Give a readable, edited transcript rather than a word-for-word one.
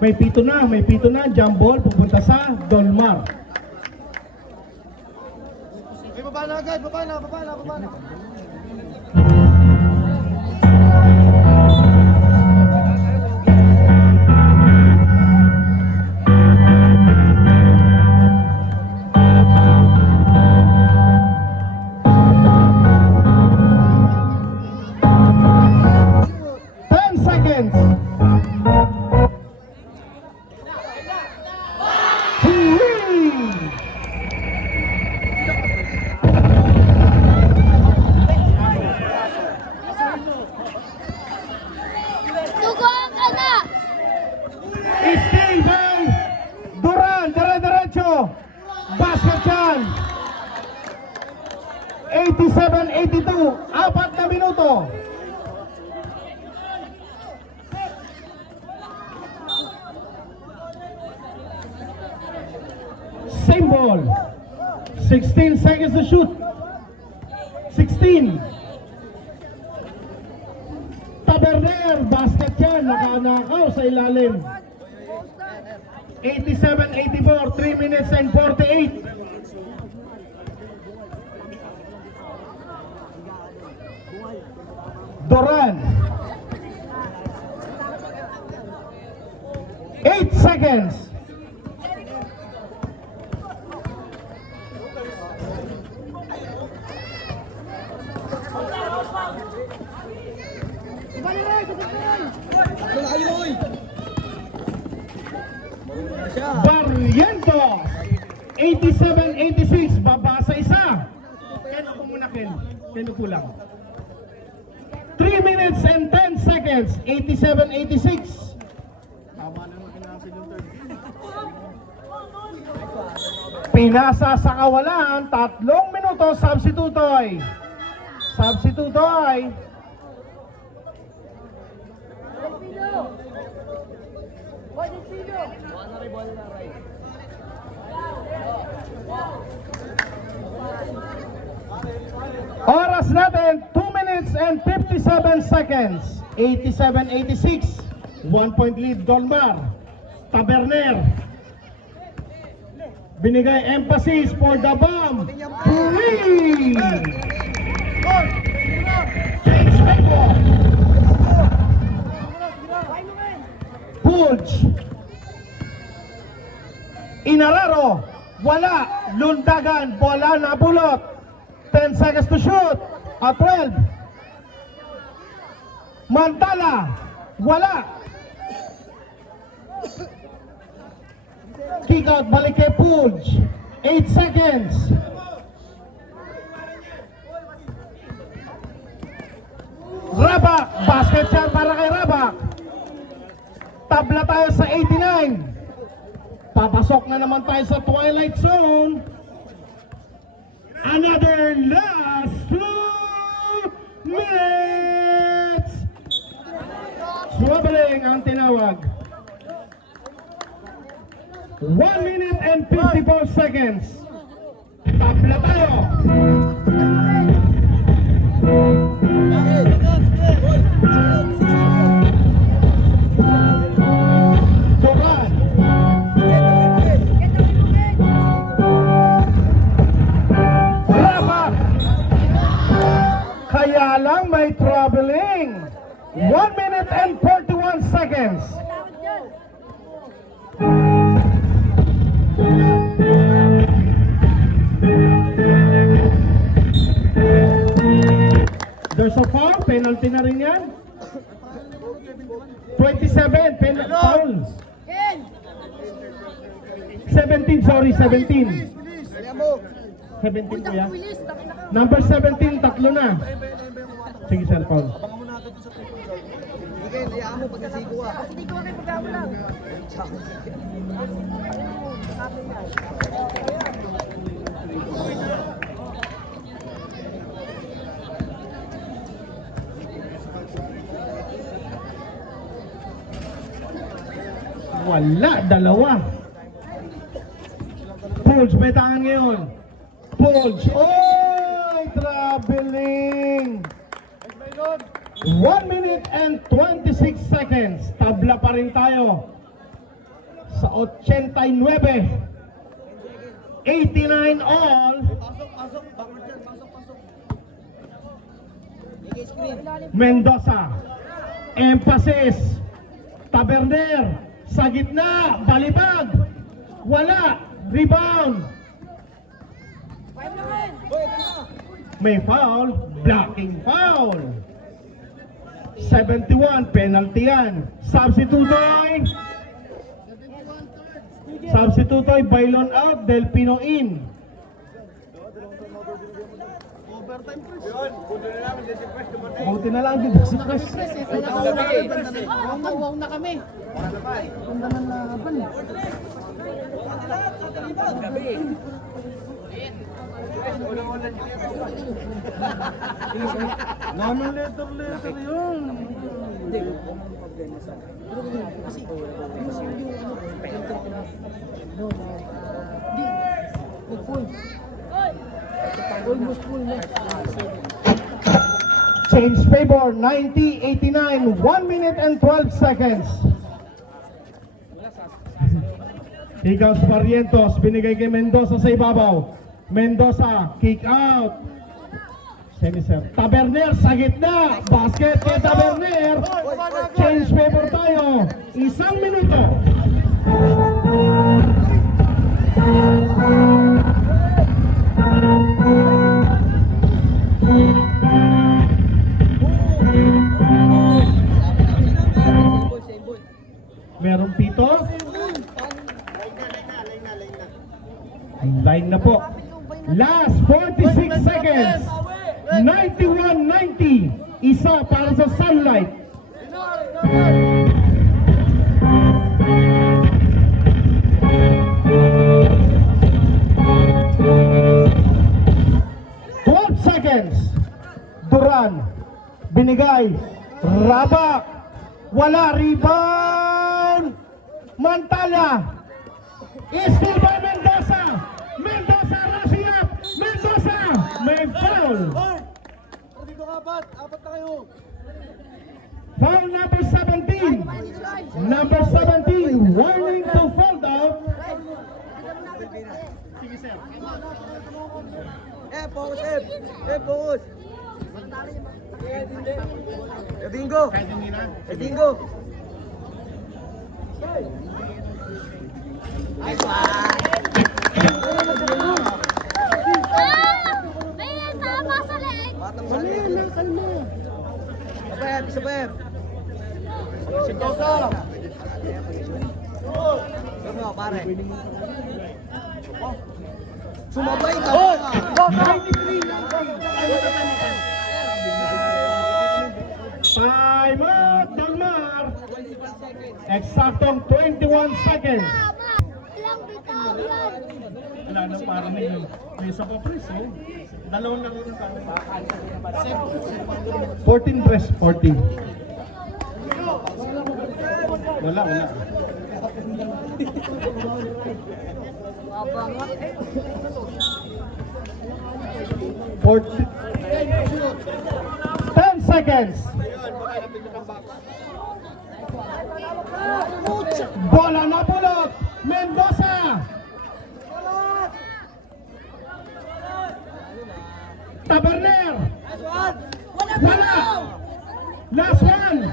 May pito na, jump ball, pupunta sa Dolmar. Ay, baba na agad, baba na. 10 seconds. Tuguan ka na! Still by Duran, dire-diretso. Basket yan. 87-82, 4 na minuto. Same ball. 16 seconds to shoot. 16. Taberner, basket yan, nakanakaw sa ilalim. 87-84, 3 minutes and 48. Doran. 8 seconds. Barrientos. 87-86, baba sa isa. Keno po muna, Keno po lang. 3 minutes and 10 seconds. 87-86. Pinasa sa kawalan. 3 minuto. Substitutoy. Oras natin 2 minutes and 57 seconds. 87-86. 1 point lead Dolmar. Taberner. Binigay emphasis for the bomb. Three. Change tempo. Pulch. Inararo. Wala. Lundagan. Bola na bulot. 10 seconds to shoot. At 12. Mantala. Wala. Kick out. Balik kay Pulch. 8 seconds. Rabak. Basket shot para kay Rabak. Tabla tayo sa 89. Papasok na naman tayo sa twilight zone. Another last 2 minutes. Swabbling ang tinawag. 1 minute and 54 seconds. Tabla tayo. Turan. Rabat. Kaya lang may troubling. 1 minute and 41 seconds. There's a foul, penalty na rin yan. 27, penalty foul. 17, sorry, 17. 17 kuya. Number 17, tatlo na. Sige, sir, foul. Sige, hayaan mo pag nasigo ka. Hindi ko kayo pagkamo lang. Wala, dalawa. Pulch, may tangan ngayon. Pulch, oy, traveling. 1 minute and 26 seconds. Tabla pa rin tayo sa 89. 89 all. Pasok. Backward dyan. Pasok. Make screen. Mendoza. Emphasis. Taberner. Sa gitna. Balibag. Wala. Rebound. May foul. Blocking foul. 71. Penalty yan. Substitutoy. Bailon out. Delpino in. Overtime press. Buti na lang din si Chris. Wow na kami. Ganda ng laban eh. Namin letter yun. Change favor, 90-89, 1 minute and 12 seconds. Higaws Barrientos, binigay kay Mendoza sa ibabaw. Mendoza, kick out. Semi-serve. Taberner sa gitna. Basket kay Taberner. Change favor tayo. 1 minuto. Meron pito? Line na po. Last 46 seconds. 91-90. Isa para sa Sunlight. Seconds. Duran. Binigay. Rabak. Wala. Rebound. Mantala. Steal by Mendoza. Mendoza rushing up. Mendoza. May foul. Dito ka, apat na kayo. Foul number 17. Number 17. Warning to fold out. Sige, sir. Focus. Bingo. Bingo. May tama sa leeg. Sabay. Pare. Sumabay ka. Time out, Dalmar. Eksaktong 21 seconds. Tama. Ilang bitaw yan. Wala na parang may isa pa press, oh. Dalawang laro na tayo. 14 press, 14. Wala. 10 seconds. Bola na bulot. Mendoza. Taberner. Wala. Last one.